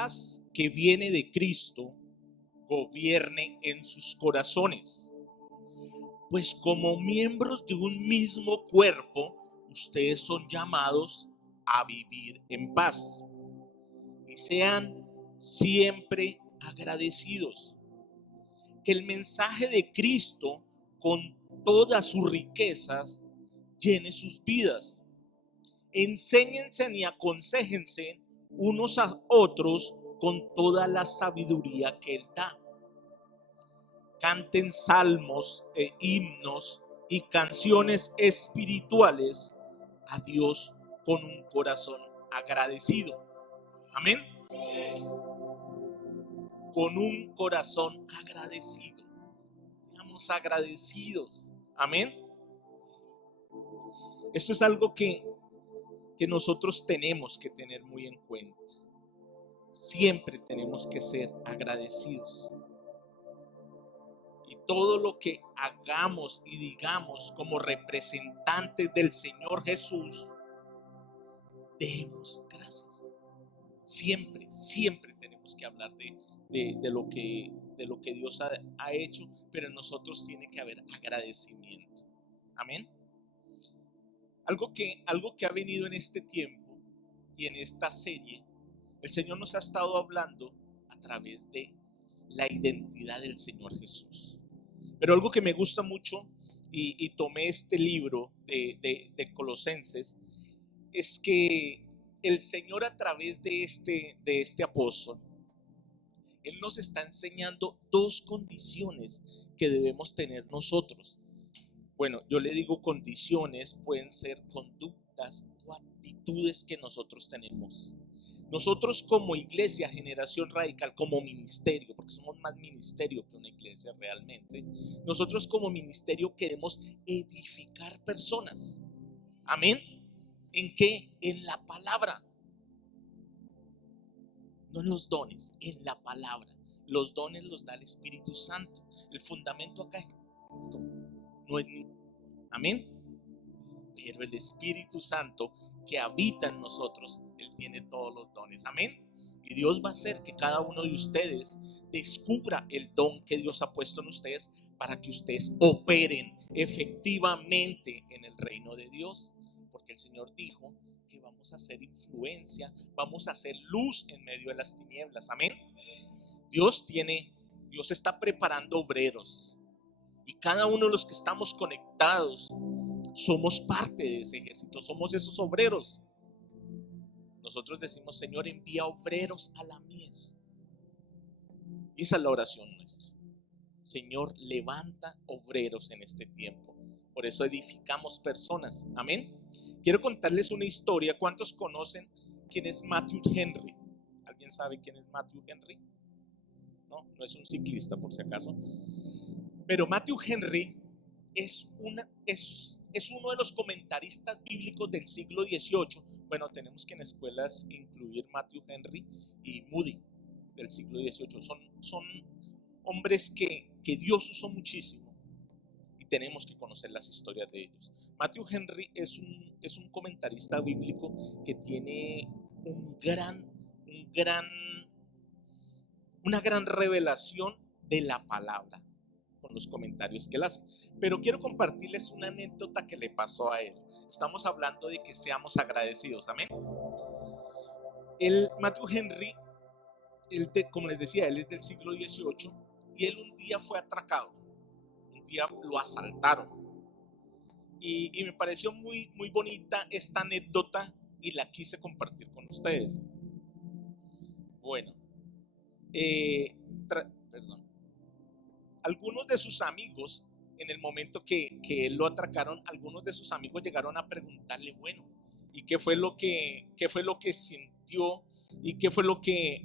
paz que viene de Cristo gobierne en sus corazones, pues como miembros de un mismo cuerpo, ustedes son llamados a vivir en paz y sean siempre agradecidos. Que el mensaje de Cristo, con todas sus riquezas, llene sus vidas. Enséñense y aconséjense unos a otros con toda la sabiduría que Él da. Canten salmos e himnos y canciones espirituales a Dios con un corazón agradecido. Amén. Con un corazón agradecido. Seamos agradecidos. Amén. Esto es algo que nosotros tenemos que tener muy en cuenta. Siempre tenemos que ser agradecidos. Y todo lo que hagamos y digamos como representantes del Señor Jesús, demos gracias. Siempre tenemos que hablar de lo que Dios ha hecho, pero en nosotros tiene que haber agradecimiento. Amén. Algo que ha venido en este tiempo y en esta serie, el Señor nos ha estado hablando a través de la identidad del Señor Jesús. Pero algo que me gusta mucho, y tomé este libro de Colosenses, es que el Señor, a través de este apóstol, Él nos está enseñando dos condiciones que debemos tener nosotros. Bueno, yo le digo condiciones, pueden ser conductas o actitudes que nosotros tenemos. Nosotros como iglesia, Generación Radical, como ministerio, porque somos más ministerio que una iglesia realmente, nosotros como ministerio queremos edificar personas. Amén. ¿En qué? En la palabra. No en los dones, en la palabra. Los dones los da el Espíritu Santo. El fundamento acá es Cristo. No es mi. Amén. Pero el Espíritu Santo que habita en nosotros, Él tiene todos los dones. Amén. Y Dios va a hacer que cada uno de ustedes descubra el don que Dios ha puesto en ustedes para que ustedes operen efectivamente en el reino de Dios. Porque el Señor dijo que vamos a hacer influencia, vamos a hacer luz en medio de las tinieblas. Amén. Dios está preparando obreros. Y cada uno de los que estamos conectados somos parte de ese ejército, somos esos obreros. Nosotros decimos: Señor, envía obreros a la mies. Y esa es la oración nuestra. Señor, levanta obreros en este tiempo. Por eso edificamos personas. Amén. Quiero contarles una historia. ¿Cuántos conocen quién es Matthew Henry? ¿Alguien sabe quién es Matthew Henry? No es un ciclista, por si acaso. Pero Matthew Henry es uno de los comentaristas bíblicos del siglo XVIII. Bueno, tenemos que en escuelas incluir Matthew Henry y Moody del siglo XVIII. Son hombres que Dios usó muchísimo y tenemos que conocer las historias de ellos. Matthew Henry es un comentarista bíblico que tiene una gran revelación de la palabra con los comentarios que él hace. Pero quiero compartirles una anécdota que le pasó a él. Estamos hablando de que seamos agradecidos. Amén. Matthew Henry, como les decía, él es del siglo XVIII y él un día fue atracado. Un día lo asaltaron. Y me pareció muy, muy bonita esta anécdota y la quise compartir con ustedes. Bueno, algunos de sus amigos, en el momento que él lo atracaron, algunos de sus amigos llegaron a preguntarle: bueno, ¿y qué fue lo que sintió? ¿Y qué fue lo que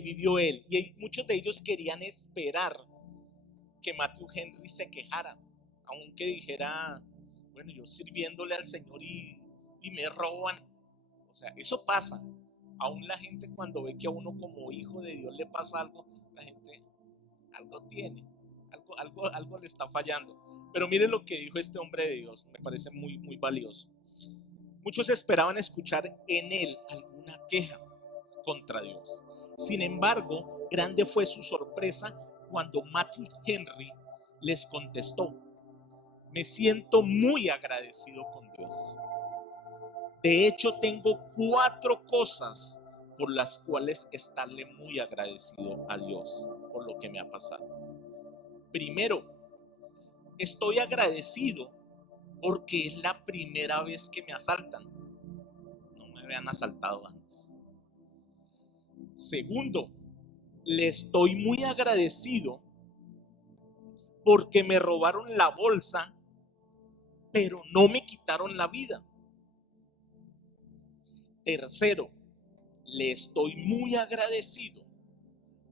vivió él? Y muchos de ellos querían esperar que Matthew Henry se quejara, aunque dijera: bueno, yo sirviéndole al Señor y me roban. O sea, eso pasa. Aún la gente, cuando ve que a uno como hijo de Dios le pasa algo, la gente algo tiene, algo le está fallando. Pero miren lo que dijo este hombre de Dios, me parece muy, muy valioso. Muchos esperaban escuchar en él alguna queja, contra Dios. Sin embargo, grande fue su sorpresa cuando Matthew Henry les contestó: me siento muy agradecido con Dios. De hecho, tengo 4 cosas por las cuales estarle muy agradecido a Dios por lo que me ha pasado. Primero, estoy agradecido porque es la primera vez que me asaltan. No me habían asaltado antes. Segundo, le estoy muy agradecido porque me robaron la bolsa, pero no me quitaron la vida. Tercero, le estoy muy agradecido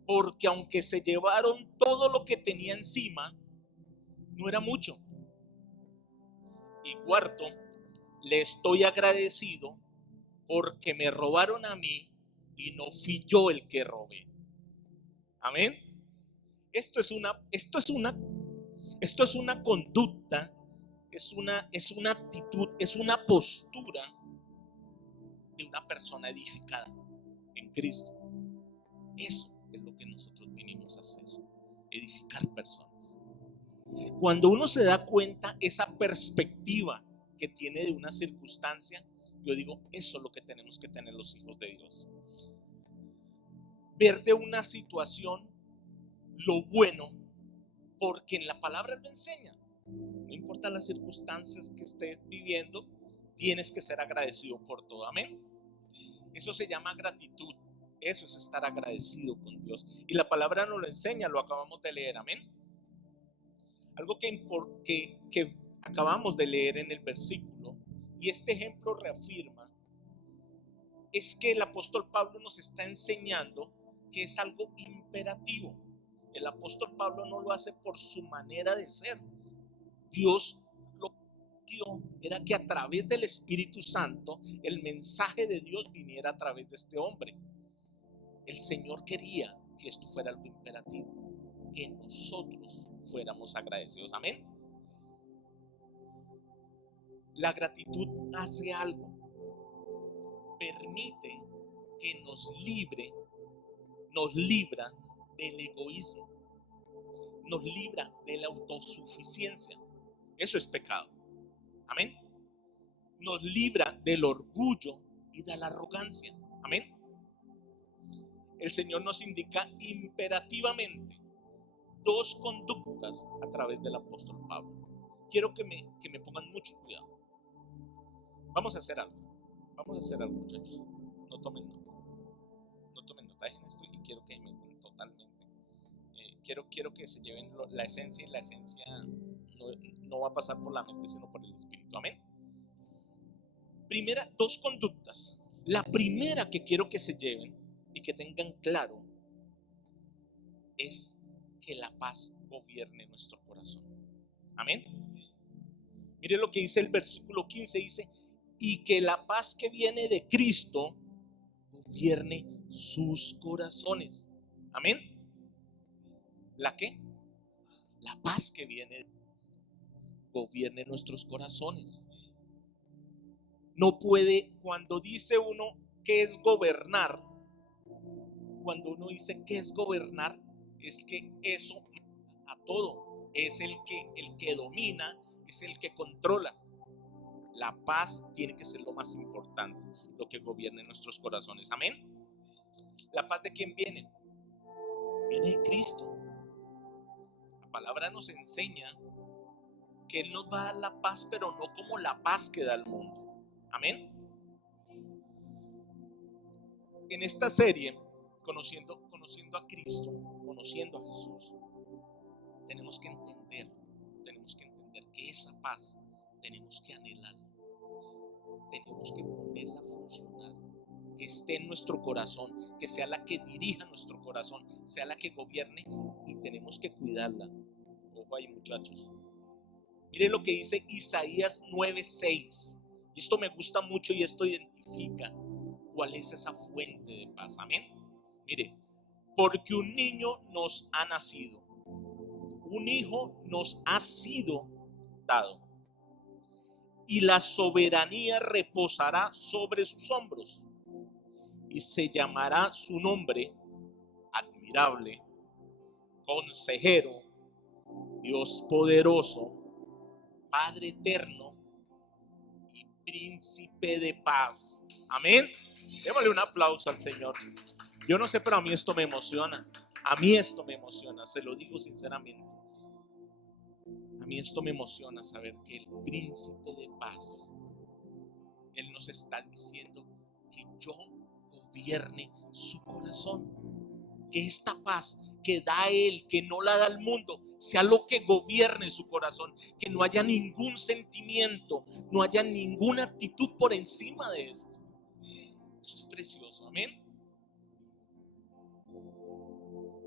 porque aunque se llevaron todo lo que tenía encima, no era mucho. Y cuarto, le estoy agradecido porque me robaron a mí y no fui yo el que robé. Amén. Esto es una conducta, es una actitud, es una postura de una persona edificada en Cristo. Eso es lo que nosotros vinimos a hacer, edificar personas. Cuando uno se da cuenta esa perspectiva que tiene de una circunstancia, yo digo, eso es lo que tenemos que tener los hijos de Dios. Ver de una situación lo bueno, porque en la palabra lo enseña. No importa las circunstancias que estés viviendo, tienes que ser agradecido por todo. Amén. Eso se llama gratitud. Eso es estar agradecido con Dios. Y la palabra nos lo enseña, lo acabamos de leer. Amén. Algo que acabamos de leer en el versículo, y este ejemplo reafirma, es que el apóstol Pablo nos está enseñando que es algo imperativo. El apóstol Pablo no lo hace por su manera de ser. Dios lo que dio era que a través del Espíritu Santo el mensaje de Dios viniera a través de este hombre. El Señor quería que esto fuera algo imperativo, que nosotros fuéramos agradecidos. Amén. La gratitud hace algo, permite que nos libra del egoísmo, nos libra de la autosuficiencia. Eso es pecado. Amén. Nos libra del orgullo y de la arrogancia. Amén. El Señor nos indica imperativamente 2 conductas a través del apóstol Pablo. Quiero que me pongan mucho cuidado. Vamos a hacer algo, muchachos. No tomen nota. Dejen esto y quiero que me pongan totalmente. Quiero que se lleven la esencia, y la esencia no va a pasar por la mente, sino por el Espíritu. Amén. Primera, 2 conductas. La primera que quiero que se lleven y que tengan claro es que la paz gobierne nuestro corazón. Amén. Mire lo que dice el versículo 15, dice: y que la paz que viene de Cristo gobierne sus corazones. Amén. ¿La qué? La paz que viene de Cristo gobierne nuestros corazones. No puede, cuando dice uno que es gobernar, cuando uno dice que es gobernar, es que eso a todo, es el que domina, es el que controla. La paz tiene que ser lo más importante, lo que gobierne nuestros corazones. Amén. ¿La paz de quién viene? Viene de Cristo. La palabra nos enseña que Él nos va a dar la paz, pero no como la paz que da el mundo. Amén. En esta serie, conociendo a Cristo, conociendo a Jesús, tenemos que entender que esa paz tenemos que anhelarla, tenemos que ponerla a funcionar, que esté en nuestro corazón, que sea la que dirija nuestro corazón, sea la que gobierne, y tenemos que cuidarla. Ojo ahí, muchachos. Miren lo que dice Isaías 9:6. Y esto me gusta mucho, y esto identifica cuál es esa fuente de paz. Amén. Mire, porque un niño nos ha nacido, un hijo nos ha sido dado, y la soberanía reposará sobre sus hombros, y se llamará su nombre admirable, consejero, Dios poderoso, Padre eterno y príncipe de paz. Amén. Démosle un aplauso al Señor. Yo no sé, pero a mí esto me emociona. A mí esto me emociona, se lo digo sinceramente. A mí esto me emociona saber que el príncipe de paz, Él nos está diciendo que yo gobierne su corazón. Que esta paz que da Él, que no la da el mundo, sea lo que gobierne su corazón. Que no haya ningún sentimiento, no haya ninguna actitud por encima de esto. Eso es precioso, amén.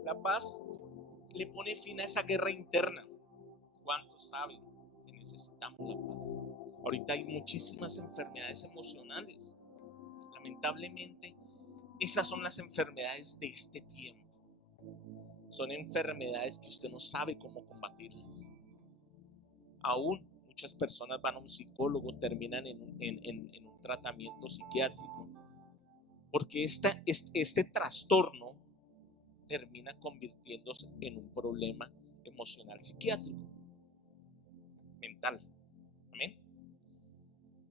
La paz le pone fin a esa guerra interna. ¿Cuántos saben que necesitamos la paz? Ahorita hay muchísimas enfermedades emocionales. Lamentablemente, esas son las enfermedades de este tiempo. Son enfermedades que usted no sabe cómo combatirlas. Aún muchas personas van a un psicólogo, terminan en un tratamiento psiquiátrico, porque este trastorno termina convirtiéndose en un problema emocional psiquiátrico, mental. Amén.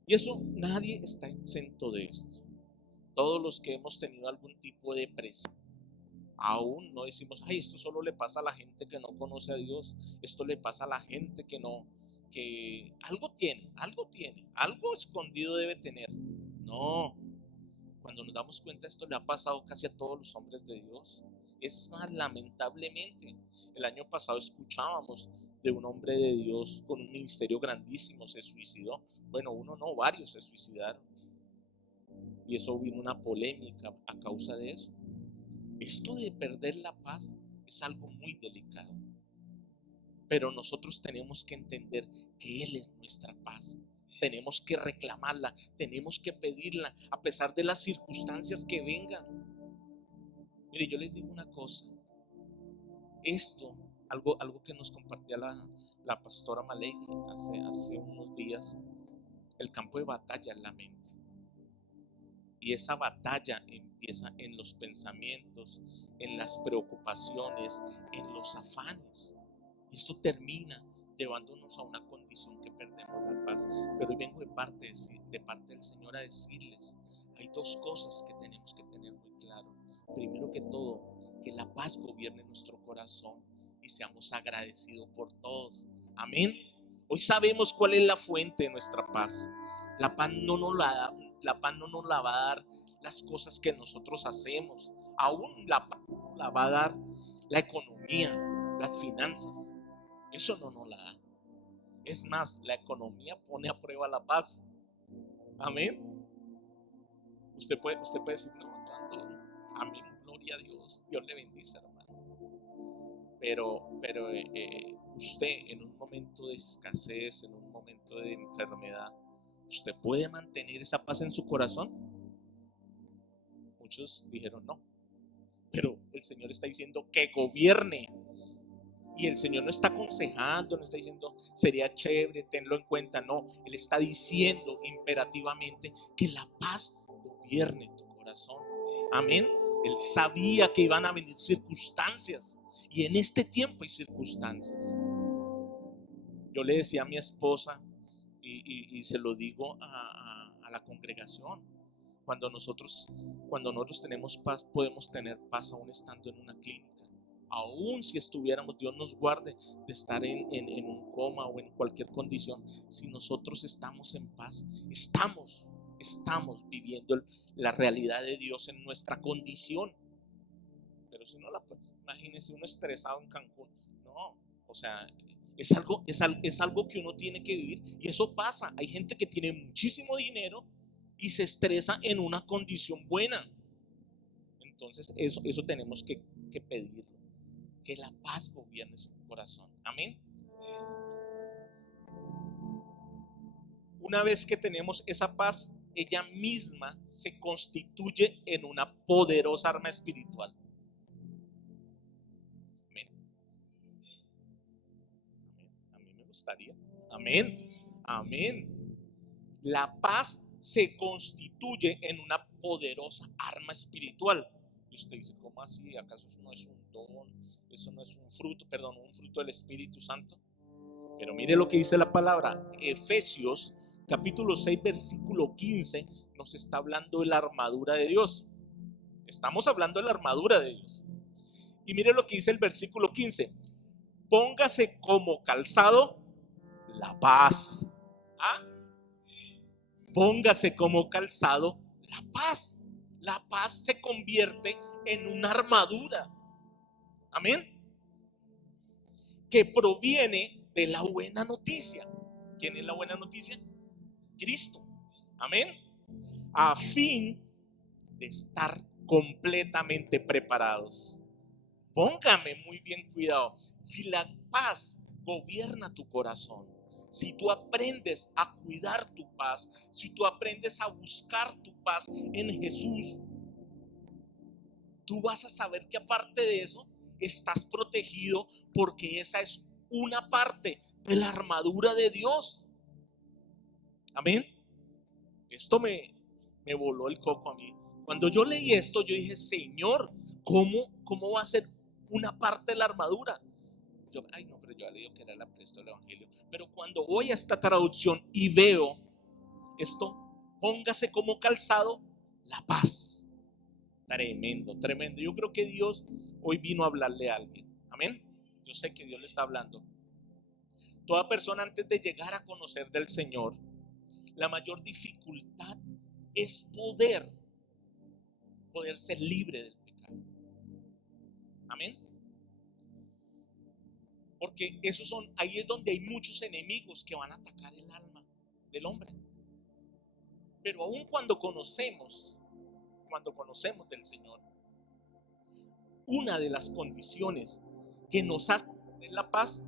Y eso, nadie está exento de esto. Todos los que hemos tenido algún tipo de depresión, aún no decimos, ay, esto solo le pasa a la gente que no conoce a Dios, esto le pasa a la gente que no, que algo tiene, algo escondido debe tener. No, cuando nos damos cuenta, esto le ha pasado casi a todos los hombres de Dios. Es más, lamentablemente, el año pasado escuchábamos de un hombre de Dios con un ministerio grandísimo, se suicidó. Bueno, uno no, varios se suicidaron. Y eso vino una polémica a causa de eso. Esto de perder la paz es algo muy delicado. Pero nosotros tenemos que entender que Él es nuestra paz. Tenemos que reclamarla, tenemos que pedirla a pesar de las circunstancias que vengan. Mire, yo les digo una cosa. Esto, algo que nos compartía la pastora Malady hace unos días, el campo de batalla es la mente. Y esa batalla empieza en los pensamientos, en las preocupaciones, en los afanes. Y esto termina llevándonos a una condición que perdemos la paz. Pero hoy vengo de parte del Señor a decirles, hay dos cosas que tenemos que tener muy claro. Primero que todo, que la paz gobierne nuestro corazón y seamos agradecidos por todos. Amén. Hoy sabemos cuál es la fuente de nuestra paz. La paz no nos la va a dar las cosas que nosotros hacemos. Aún la paz no la va a dar la economía, las finanzas. Eso no nos la da. Es más, la economía pone a prueba la paz. Amén. Usted puede decir, no, tanto. Amén, gloria a Dios. Dios le bendice, hermano. Pero usted en un momento de escasez, en un momento de enfermedad, ¿usted puede mantener esa paz en su corazón? Muchos dijeron no. Pero el Señor está diciendo que gobierne. Y el Señor no está aconsejando, no está diciendo sería chévere, tenlo en cuenta. No, Él está diciendo imperativamente que la paz gobierne tu corazón. Amén. Él sabía que iban a venir circunstancias. Y en este tiempo hay circunstancias. Yo le decía a mi esposa, y se lo digo a la congregación, cuando nosotros tenemos paz, podemos tener paz aún estando en una clínica. Aún si estuviéramos, Dios nos guarde de estar en un coma o en cualquier condición. Si nosotros estamos en paz, estamos viviendo la realidad de Dios en nuestra condición. Pero si no, imagínense uno estresado en Cancún. No, o sea, es algo que uno tiene que vivir. Y eso pasa. Hay gente que tiene muchísimo dinero y se estresa en una condición buena. Entonces eso tenemos que pedirlo. Que la paz gobierne su corazón. Amén. Una vez que tenemos esa paz, ella misma se constituye en una poderosa arma espiritual. Amén. A mí me gustaría. Amén. Amén. La paz se constituye en una poderosa arma espiritual. Y usted dice, ¿cómo así? ¿Acaso eso no es un don? ¿Eso no es un fruto, un fruto del Espíritu Santo? Pero mire lo que dice la palabra. Efesios capítulo 6 versículo 15 nos está hablando de la armadura de Dios. Estamos hablando de la armadura de Dios. Y mire lo que dice el versículo 15. Póngase como calzado la paz. ¿Ah? Póngase como calzado la paz. La paz se convierte en una armadura. Amén. Que proviene de la buena noticia. ¿Quién es la buena noticia? Cristo. Amén. A fin de estar completamente preparados. Póngame muy bien cuidado. Si la paz gobierna tu corazón, si tú aprendes a cuidar tu paz, si tú aprendes a buscar tu paz en Jesús, tú vas a saber que aparte de eso estás protegido, porque esa es una parte de la armadura de Dios. Amén. Esto me voló el coco a mí. Cuando yo leí esto, yo dije, Señor, ¿cómo va a ser una parte de la armadura? Pero yo leí que era el apresto del Evangelio. Pero cuando voy a esta traducción y veo esto, póngase como calzado la paz. Tremendo, tremendo. Yo creo que Dios hoy vino a hablarle a alguien. Amén. Yo sé que Dios le está hablando. Toda persona, antes de llegar a conocer del Señor, la mayor dificultad es poder ser libre del pecado. Amén. Porque ahí es donde hay muchos enemigos que van a atacar el alma del hombre. Pero aun cuando conocemos del Señor, una de las condiciones que nos hace tener la paz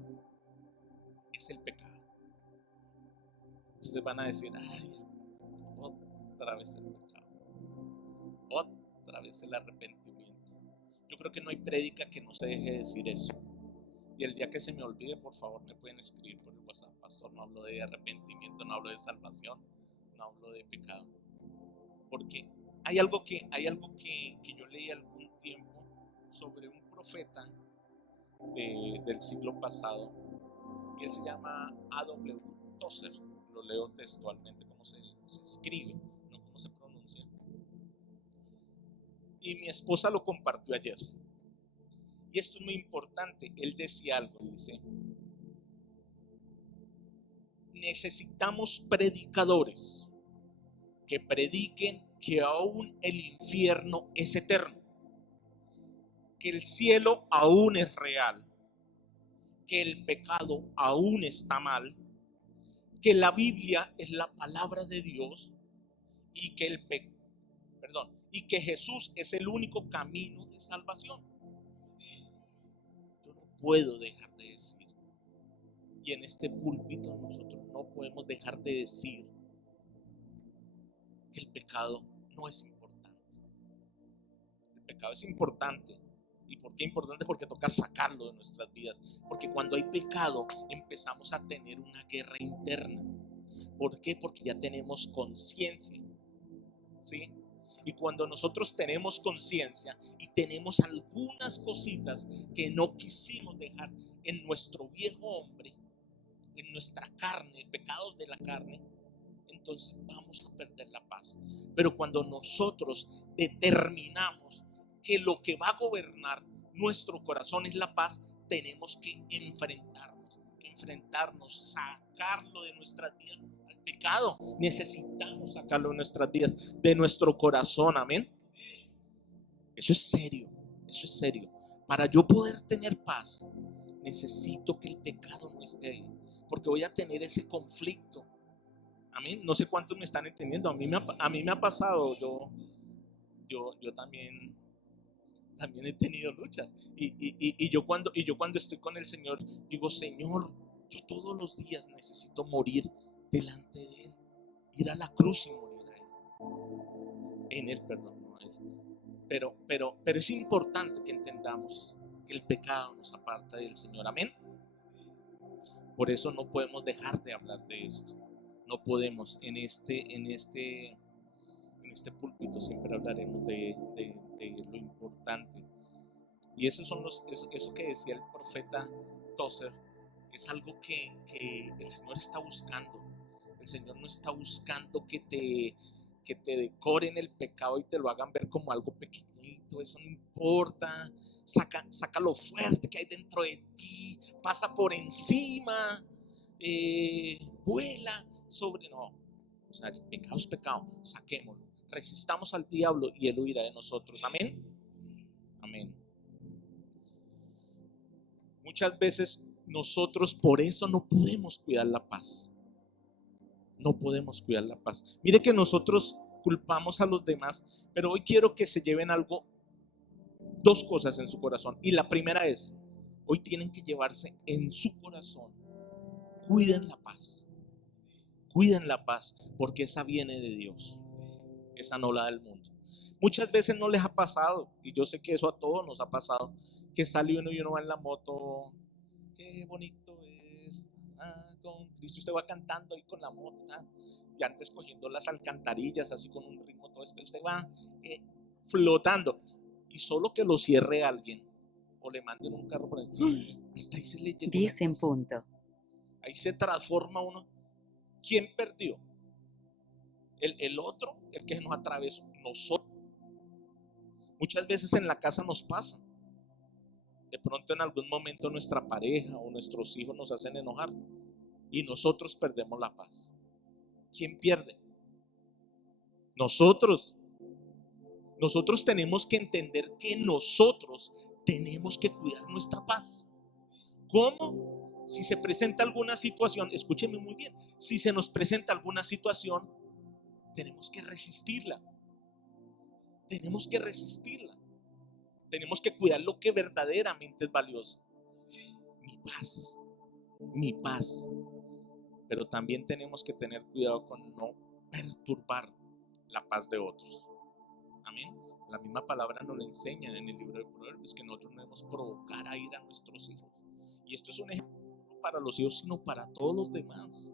es el pecado. Ustedes van a decir, ay, otra vez el pecado, otra vez el arrepentimiento. Yo creo que no hay prédica que no se deje decir eso. Y el día que se me olvide, por favor, me pueden escribir por el WhatsApp. Pastor, no hablo de arrepentimiento, no hablo de salvación, no hablo de pecado. Porque hay algo que yo leí algún tiempo sobre un profeta del siglo pasado. Y él se llama A.W. Tozer. Lo leo textualmente, cómo se escribe, no cómo se pronuncia. Y mi esposa lo compartió ayer. Y esto es muy importante. Él decía algo, dice: necesitamos predicadores que prediquen que aún el infierno es eterno, que el cielo aún es real, que el pecado aún está mal, que la Biblia es la palabra de Dios y y que Jesús es el único camino de salvación. Yo no puedo dejar de decir, y en este púlpito nosotros no podemos dejar de decir, que el pecado no es importante. El pecado es importante. ¿Y por qué importante? Porque toca sacarlo de nuestras vidas. Porque cuando hay pecado empezamos a tener una guerra interna. ¿Por qué? Porque ya tenemos conciencia. ¿Sí? Y cuando nosotros tenemos conciencia y tenemos algunas cositas que no quisimos dejar en nuestro viejo hombre, en nuestra carne, pecados de la carne, entonces vamos a perder la paz. Pero cuando nosotros determinamos que lo que va a gobernar nuestro corazón es la paz, tenemos que enfrentarnos, sacarlo de nuestras vidas al pecado. Necesitamos sacarlo de nuestras vidas, de nuestro corazón. Amén. Eso es serio, eso es serio. Para yo poder tener paz, necesito que el pecado no esté ahí, porque voy a tener ese conflicto. Amén. No sé cuántos me están entendiendo. A mí me ha pasado. Yo también he tenido luchas. Y yo cuando estoy con el Señor, digo: Señor, yo todos los días necesito morir delante de Él, ir a la cruz y morir a Él. En Él, perdón, no a Él. Pero es importante que entendamos que el pecado nos aparta del Señor. Amén. Por eso no podemos dejar de hablar de esto. No podemos en En este púlpito siempre hablaremos de lo importante. Y esos son eso que decía el profeta Tozer, es algo que el Señor está buscando. El Señor no está buscando que te decoren el pecado y te lo hagan ver como algo pequeñito. Eso no importa. Saca lo fuerte que hay dentro de ti. Pasa por encima. Vuela sobre. No. O sea, el pecado es pecado. Saquémoslo. Resistamos al diablo y él huirá de nosotros. Amén. Amén. Muchas veces nosotros por eso no podemos cuidar la paz. No podemos cuidar la paz. Mire que nosotros culpamos a los demás, pero hoy quiero que se lleven dos cosas en su corazón. Y la primera es, hoy tienen que llevarse en su corazón, cuiden la paz. Cuiden la paz, porque esa viene de Dios. Esa no la da el mundo. Muchas veces no les ha pasado, y yo sé que eso a todos nos ha pasado, que sale uno y uno va en la moto, qué bonito es, con Cristo, usted va cantando ahí con la moto, y antes cogiendo las alcantarillas así con un ritmo, todo esto, usted va flotando, y solo que lo cierre alguien, o le manden un carro por ahí, hasta ahí se le llegó 10 en punto. Ahí se transforma uno. ¿Quién perdió? El otro, el que nos atravesó, nosotros. Muchas veces en la casa nos pasa. De pronto en algún momento nuestra pareja o nuestros hijos nos hacen enojar y nosotros perdemos la paz. ¿Quién pierde? Nosotros. Nosotros tenemos que entender que nosotros tenemos que cuidar nuestra paz. ¿Cómo? Si se presenta alguna situación, escúcheme muy bien, si se nos presenta alguna situación, tenemos que resistirla. Tenemos que resistirla. Tenemos que cuidar lo que verdaderamente es valioso. Mi paz. Mi paz. Pero también tenemos que tener cuidado con no perturbar la paz de otros. Amén. La misma palabra nos lo enseña en el libro de Proverbios, que nosotros no debemos provocar a ir a nuestros hijos. Y esto es un ejemplo no para los hijos, sino para todos los demás.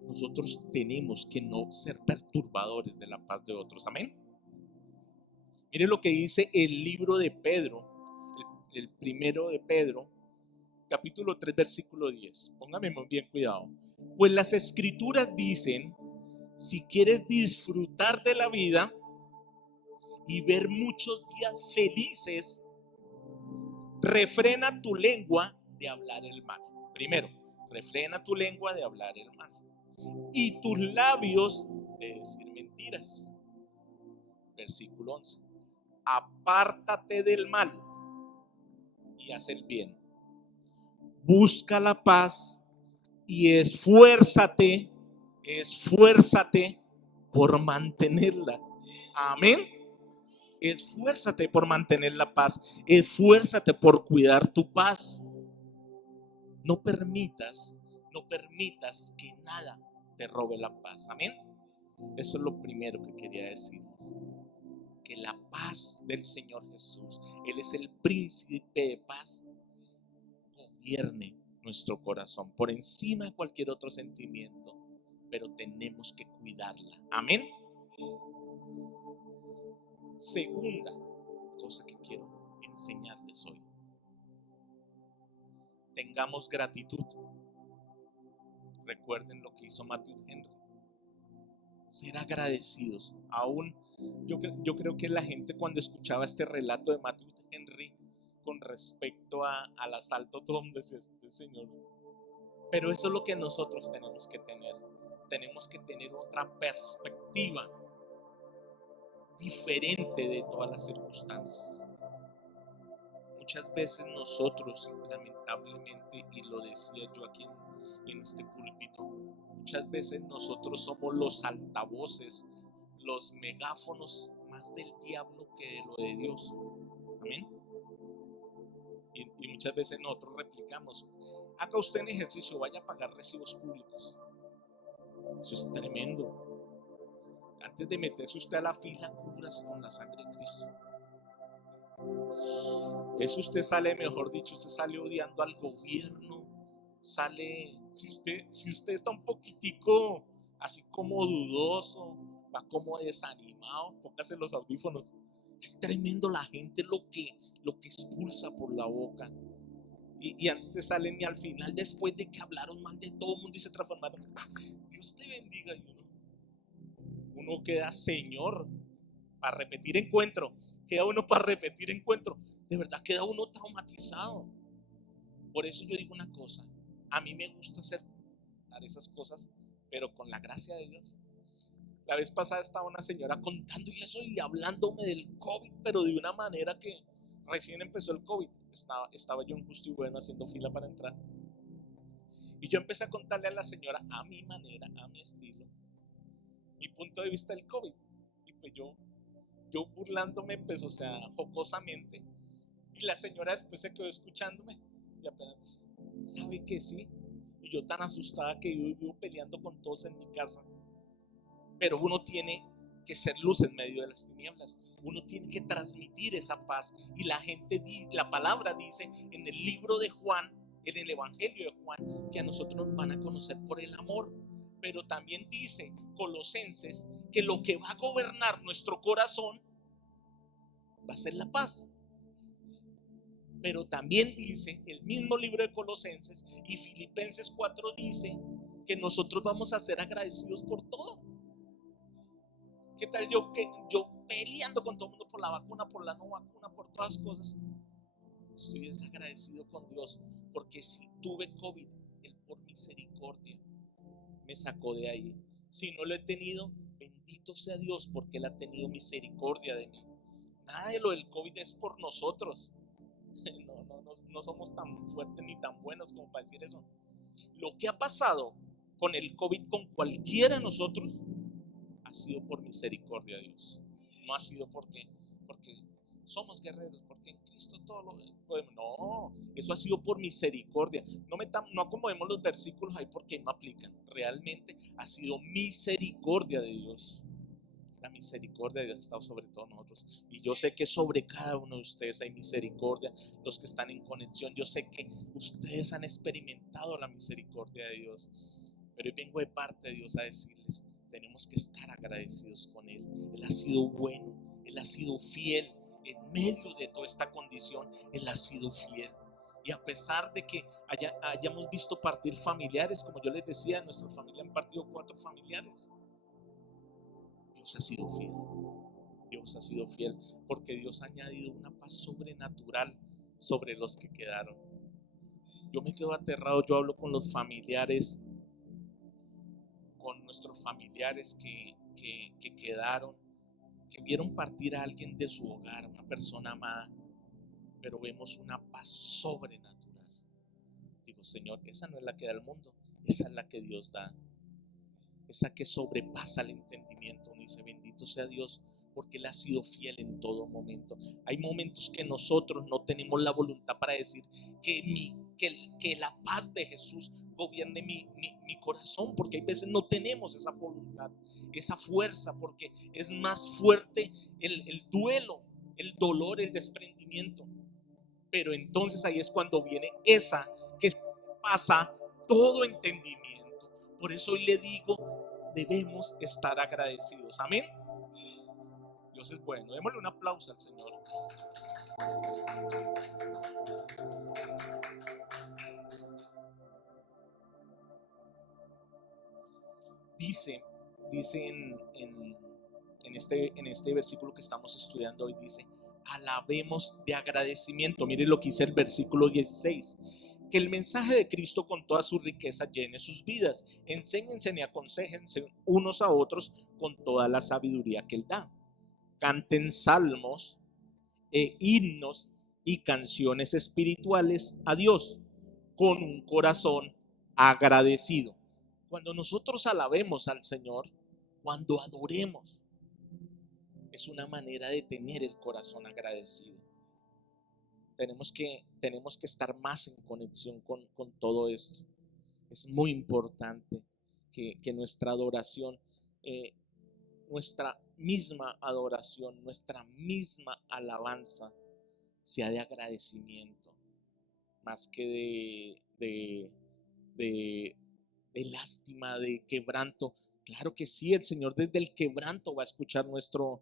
Nosotros tenemos que no ser perturbadores de la paz de otros. Amén. Mire lo que dice el libro de Pedro, el primero de Pedro, capítulo 3, versículo 10. Póngame muy bien cuidado. Pues las escrituras dicen, si quieres disfrutar de la vida y ver muchos días felices, refrena tu lengua de hablar el mal. Primero, refrena tu lengua de hablar el mal y tus labios de decir mentiras. Versículo 11. Apártate del mal y haz el bien. Busca la paz y esfuérzate por mantenerla. Amén. Esfuérzate por mantener la paz. Esfuérzate por cuidar tu paz. No permitas que nada te robe la paz. Amén. Eso es lo primero que quería decirles. Que la paz del Señor Jesús, Él es el príncipe de paz, gobierne nuestro corazón por encima de cualquier otro sentimiento, pero tenemos que cuidarla. Amén. Segunda cosa que quiero enseñarles hoy: tengamos gratitud. Recuerden lo que hizo Matthew Henry, ser agradecidos. Aún yo creo que la gente, cuando escuchaba este relato de Matthew Henry con respecto al asalto, donde es este señor, pero eso es lo que nosotros tenemos que tener. Tenemos que tener otra perspectiva diferente de todas las circunstancias. Muchas veces nosotros, lamentablemente, y lo decía yo aquí en este púlpito, muchas veces nosotros somos los altavoces, los megáfonos más del diablo que de lo de Dios. Amén. Y muchas veces nosotros replicamos: haga usted un ejercicio, vaya a pagar recibos públicos. Eso es tremendo. Antes de meterse usted a la fila, cúbrase con la sangre de Cristo. Eso usted sale, mejor dicho, usted sale odiando al gobierno. Sale, si usted está un poquitico así como dudoso, va como desanimado, póngase los audífonos. Es tremendo la gente lo que expulsa por la boca. Y antes salen y al final, después de que hablaron mal de todo el mundo y se transformaron, Dios te bendiga. Y uno queda, Señor, para repetir encuentro. Queda uno para repetir encuentro. De verdad queda uno traumatizado. Por eso yo digo una cosa. A mí me gusta hacer esas cosas, pero con la gracia de Dios. La vez pasada estaba una señora contando y eso y hablándome del COVID, pero de una manera que recién empezó el COVID. Estaba yo en Justo y Bueno haciendo fila para entrar. Y yo empecé a contarle a la señora a mi manera, a mi estilo, mi punto de vista del COVID. Y pues yo burlándome, pues, o sea, jocosamente. Y la señora después se quedó escuchándome y apenas, ¿sabe que sí? Y yo tan asustada que yo vivo peleando con todos en mi casa. Pero uno tiene que ser luz en medio de las tinieblas. Uno tiene que transmitir esa paz. Y la palabra dice en el libro de Juan, en el Evangelio de Juan, que a nosotros nos van a conocer por el amor. Pero también dice Colosenses que lo que va a gobernar nuestro corazón va a ser la paz. Pero también dice el mismo libro de Colosenses y Filipenses 4 dice que nosotros vamos a ser agradecidos por todo. ¿Qué tal yo peleando con todo el mundo por la vacuna, por la no vacuna, por todas las cosas? Estoy desagradecido con Dios porque si tuve COVID, Él por misericordia me sacó de ahí. Si no lo he tenido, bendito sea Dios porque Él ha tenido misericordia de mí. Nada de lo del COVID es por nosotros. No somos tan fuertes ni tan buenos como para decir eso. Lo que ha pasado con el COVID, con cualquiera de nosotros, ha sido por misericordia de Dios. No ha sido porque somos guerreros, porque en Cristo todo lo podemos. No, eso ha sido por misericordia. No acomodemos los versículos ahí porque no aplican. Realmente ha sido misericordia de Dios. La misericordia de Dios ha estado sobre todos nosotros. Y yo sé que sobre cada uno de ustedes hay misericordia. Los que están en conexión, yo sé que ustedes han experimentado la misericordia de Dios. Pero hoy vengo de parte de Dios a decirles, tenemos que estar agradecidos con Él. Él ha sido bueno, Él ha sido fiel. En medio de toda esta condición, Él ha sido fiel. Y a pesar de que hayamos visto partir familiares, como yo les decía, en nuestra familia han partido 4 familiares. Dios ha sido fiel. Dios ha sido fiel porque Dios ha añadido una paz sobrenatural sobre los que quedaron. Yo me quedo aterrado, yo hablo con los familiares, con nuestros familiares que quedaron, que vieron partir a alguien de su hogar, una persona amada, pero vemos una paz sobrenatural. Digo, Señor, esa no es la que da el mundo, esa es la que Dios da, esa que sobrepasa el entendimiento. Uno dice, bendito sea Dios, porque Él ha sido fiel en todo momento. Hay momentos que nosotros no tenemos la voluntad para decir que la paz de Jesús gobierne mi corazón, porque hay veces no tenemos esa voluntad, esa fuerza, porque es más fuerte el duelo, el dolor, el desprendimiento. Pero entonces ahí es cuando viene esa que pasa todo entendimiento. Por eso hoy le digo, debemos estar agradecidos. Amén. Dios es bueno. Démosle un aplauso al Señor. Dice en este versículo que estamos estudiando hoy, dice, alabemos de agradecimiento. Mire lo que dice el versículo 16. Que el mensaje de Cristo con toda su riqueza llene sus vidas. Enséñense y aconséjense unos a otros con toda la sabiduría que Él da. Canten salmos himnos y canciones espirituales a Dios con un corazón agradecido. Cuando nosotros alabemos al Señor, cuando adoremos, es una manera de tener el corazón agradecido. Tenemos que estar más en conexión con todo esto. Es muy importante que nuestra adoración, nuestra misma adoración, nuestra misma alabanza sea de agradecimiento, más que de lástima, de quebranto, Claro que sí, el Señor desde el quebranto va a escuchar nuestra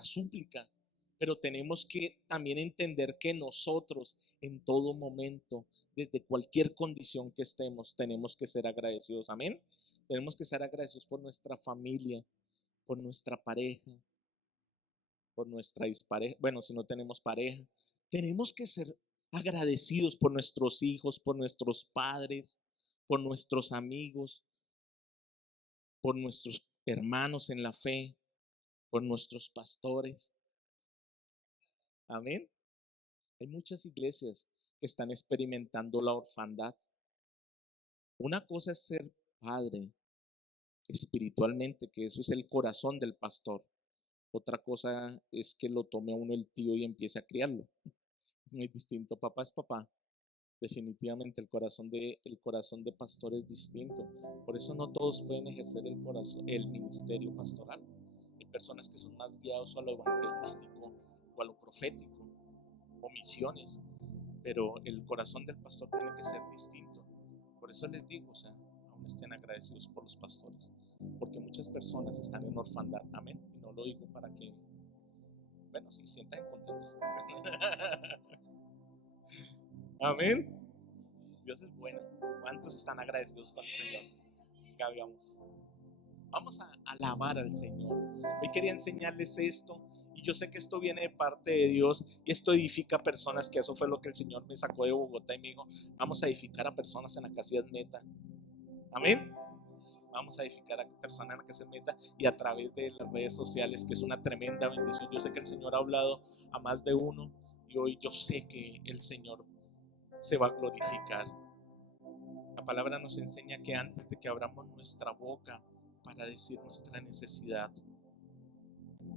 súplica, pero tenemos que también entender que nosotros en todo momento, desde cualquier condición que estemos, tenemos que ser agradecidos. Amén. Tenemos que ser agradecidos por nuestra familia, por nuestra pareja, por nuestra dispareja. Bueno, si no tenemos pareja, tenemos que ser agradecidos por nuestros hijos, por nuestros padres, por nuestros amigos, por nuestros hermanos en la fe, por nuestros pastores. Amén. Hay muchas iglesias que están experimentando la orfandad. Una cosa es ser padre espiritualmente, que eso es el corazón del pastor. Otra cosa es que lo tome a uno el tío y empiece a criarlo. Es muy distinto. Papá es papá. Definitivamente el corazón de pastor es distinto. Por eso no todos pueden ejercer el ministerio pastoral. Hay personas que son más guiados a lo evangelístico o a lo profético o misiones, pero el corazón del pastor tiene que ser distinto. Por eso les digo, o sea, aún estén agradecidos por los pastores, porque muchas personas están en orfandad. Amén. Y no lo digo para que, bueno, si sientan contentos. Amén. Dios es bueno. ¿Cuántos están agradecidos con el Señor? Gaby, vamos a alabar al Señor. Hoy quería enseñarles esto, y yo sé que esto viene de parte de Dios, y esto edifica a personas, que eso fue lo que el Señor me sacó de Bogotá y me dijo: vamos a edificar a personas en la Casillas Meta. Amén. Vamos a edificar a personas en la Casillas Meta y a través de las redes sociales, que es una tremenda bendición. Yo sé que el Señor ha hablado a más de uno, y hoy yo sé que el Señor se va a glorificar. La palabra nos enseña que antes de que abramos nuestra boca para decir nuestra necesidad,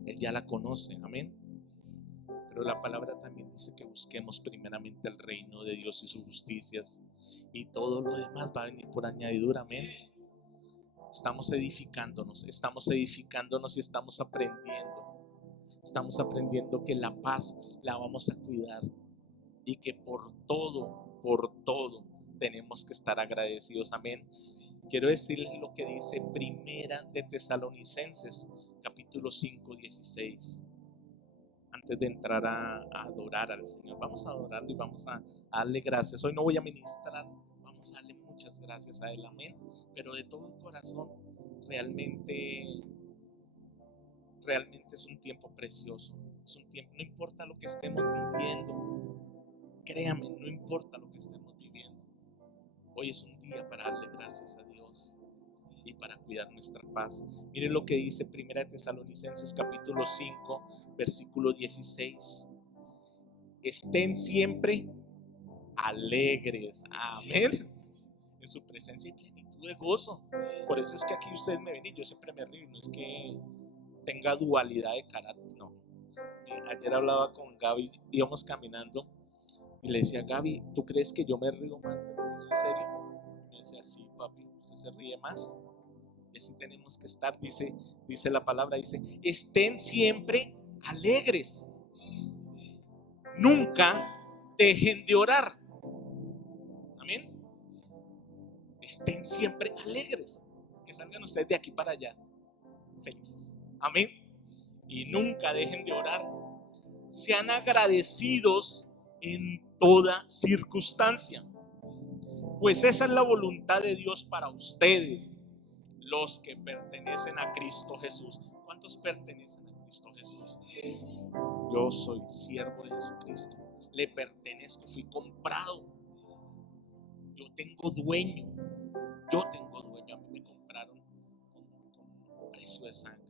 Él ya la conoce. Amén. Pero la palabra también dice que busquemos primeramente el reino de Dios y sus justicias, y todo lo demás va a venir por añadidura. Amén. Estamos edificándonos y estamos aprendiendo. Estamos aprendiendo que la paz la vamos a cuidar, y que por todo tenemos que estar agradecidos. Amén. Quiero decirles lo que dice Primera de Tesalonicenses, capítulo 5, 16. Antes de entrar a adorar al Señor, vamos a adorarlo y vamos a darle gracias. Hoy no voy a ministrar, vamos a darle muchas gracias a Él. Amén. Pero de todo corazón, realmente es un tiempo precioso. Es un tiempo, no importa lo que estemos viviendo, créame, no importa lo que estemos viviendo. Hoy es un día para darle gracias a Dios y para cuidar nuestra paz. Miren lo que dice Primera de Tesalonicenses capítulo 5, versículo 16. Estén siempre alegres. Amén. En su presencia y plenitud de gozo. Por eso es que aquí ustedes me ven y yo siempre me río. No es que tenga dualidad de carácter, no. Ayer hablaba con Gaby, íbamos caminando y le decía: Gaby, ¿tú crees que yo me río más de lo que soy serio? Y me decía: sí, papi, usted se ríe más. Y así tenemos que estar. Dice la palabra, dice: estén siempre alegres, nunca dejen de orar. Amén. Estén siempre alegres, que salgan ustedes de aquí para allá felices. Amén. Y nunca dejen de orar. Sean agradecidos en toda circunstancia, pues esa es la voluntad de Dios para ustedes, los que pertenecen a Cristo Jesús. ¿Cuántos pertenecen a Cristo Jesús? Yo soy siervo de Jesucristo, le pertenezco, fui comprado. Yo tengo dueño, a mí me compraron con precio de sangre.